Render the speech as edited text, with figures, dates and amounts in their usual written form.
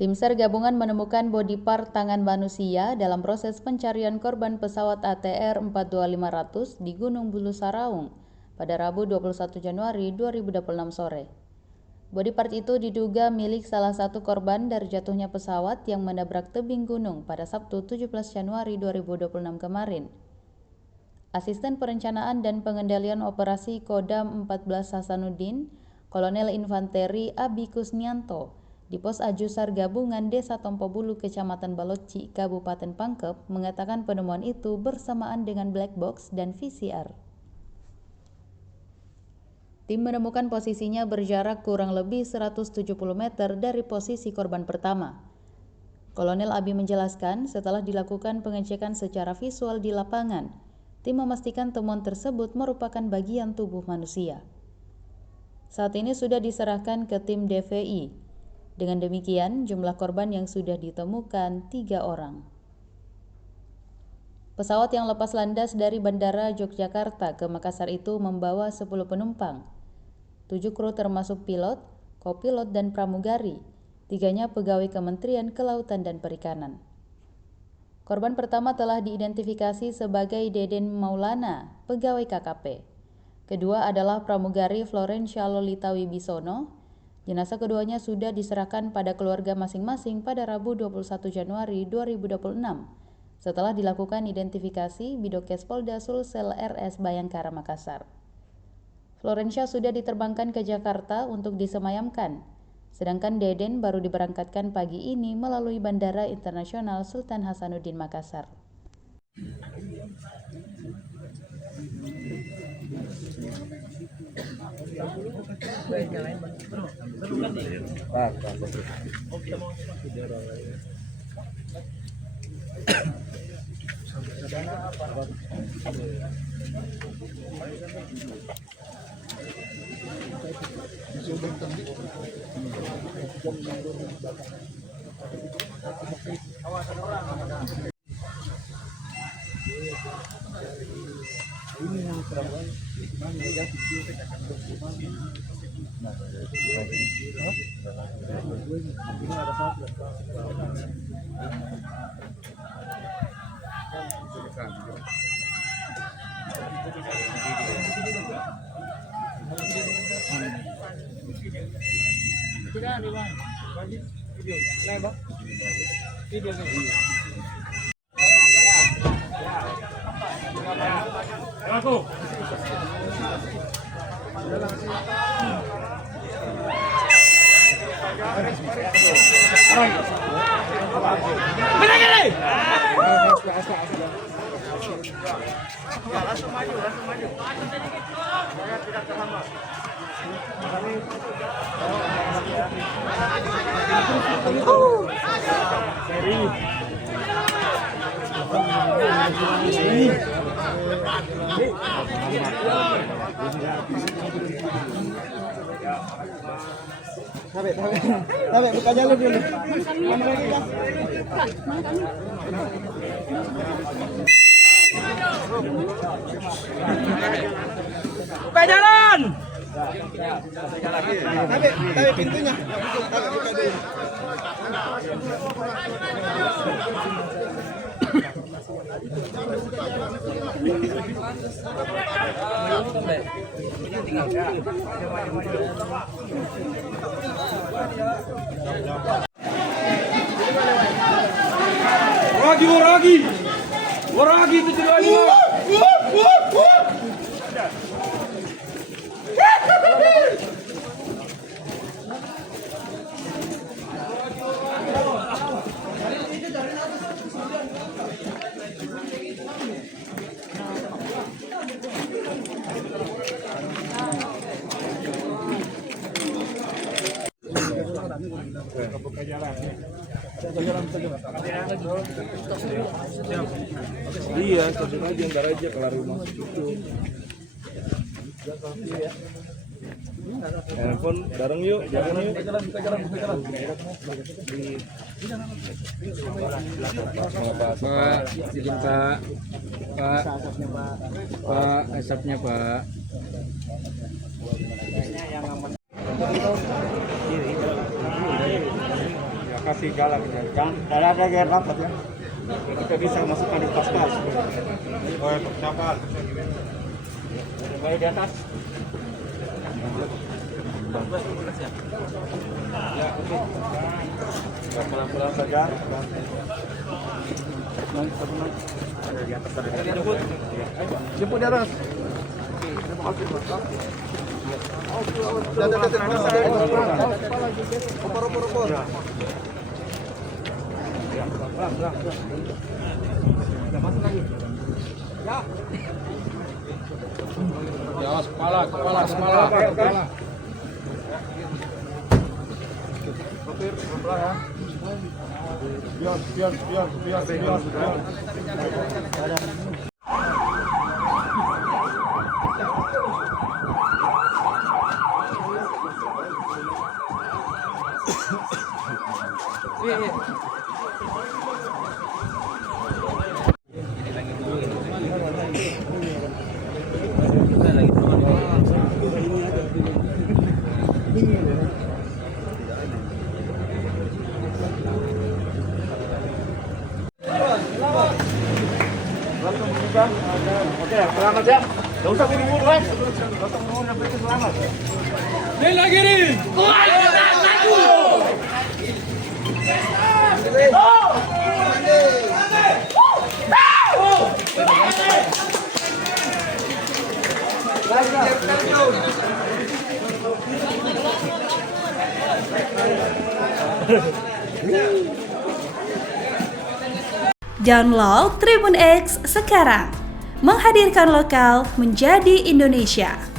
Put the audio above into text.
Tim SAR gabungan menemukan body part tangan manusia dalam proses pencarian korban pesawat ATR 42500 di Gunung Bulu Saraung pada Rabu 21 Januari 2026 sore. Body part itu diduga milik salah satu korban dari jatuhnya pesawat yang menabrak tebing gunung pada Sabtu 17 Januari 2026 kemarin. Asisten Perencanaan dan Pengendalian Operasi Kodam 14 Hasanuddin, Kolonel Infanteri Abi Kusnianto, di Pos Ajusar Gabungan Desa Tompobulu, Kecamatan Baloci, Kabupaten Pangkep, mengatakan penemuan itu bersamaan dengan black box dan VCR. Tim menemukan posisinya berjarak kurang lebih 170 meter dari posisi korban pertama. Kolonel Abi menjelaskan, setelah dilakukan pengecekan secara visual di lapangan, tim memastikan temuan tersebut merupakan bagian tubuh manusia. Saat ini sudah diserahkan ke tim DVI. Dengan demikian, jumlah korban yang sudah ditemukan 3 orang. Pesawat yang lepas landas dari Bandara Yogyakarta ke Makassar itu membawa 10 penumpang, 7 kru termasuk pilot, kopilot, dan pramugari, 3-nya pegawai Kementerian Kelautan dan Perikanan. Korban pertama telah diidentifikasi sebagai Deden Maulana, pegawai KKP. Kedua adalah pramugari Florencia Lolita Wibisono. Jenazah keduanya sudah diserahkan pada keluarga masing-masing pada Rabu 21 Januari 2026 setelah dilakukan identifikasi Bidokes Polda Sulsel RS Bayangkara Makassar. Florencia sudah diterbangkan ke Jakarta untuk disemayamkan, sedangkan Deden baru diberangkatkan pagi ini melalui Bandara Internasional Sultan Hasanuddin Makassar. Langsung maju. Saya tidak terhambat. Sampai buka jalur dulu. Buka jalan. Tapi pintunya. Buka dulu. Waragi 725. Iya, stasiun aja, ntar aja kelar rumah cucu. Handphone bareng yuk, jalan yuk. Buka jalan. Pak, izin Pak, asapnya Pak. kasih jalan, jangan ada yang rapat ya. Kita bisa masukkan di pascal. Oh, persiapan. Baik di atas. Ya, oke. Pelan-pelan saja. Ada di atas, ada di atas. Jemput di atas. Ya, kepala. Sopir, pelan ya. Biar. Oke, selamat ya. Gak usah buru-buru, Mas. Gak usah buru-buru, yang penting selamat. Bela diri. Download Tribun X sekarang, menghadirkan lokal menjadi Indonesia.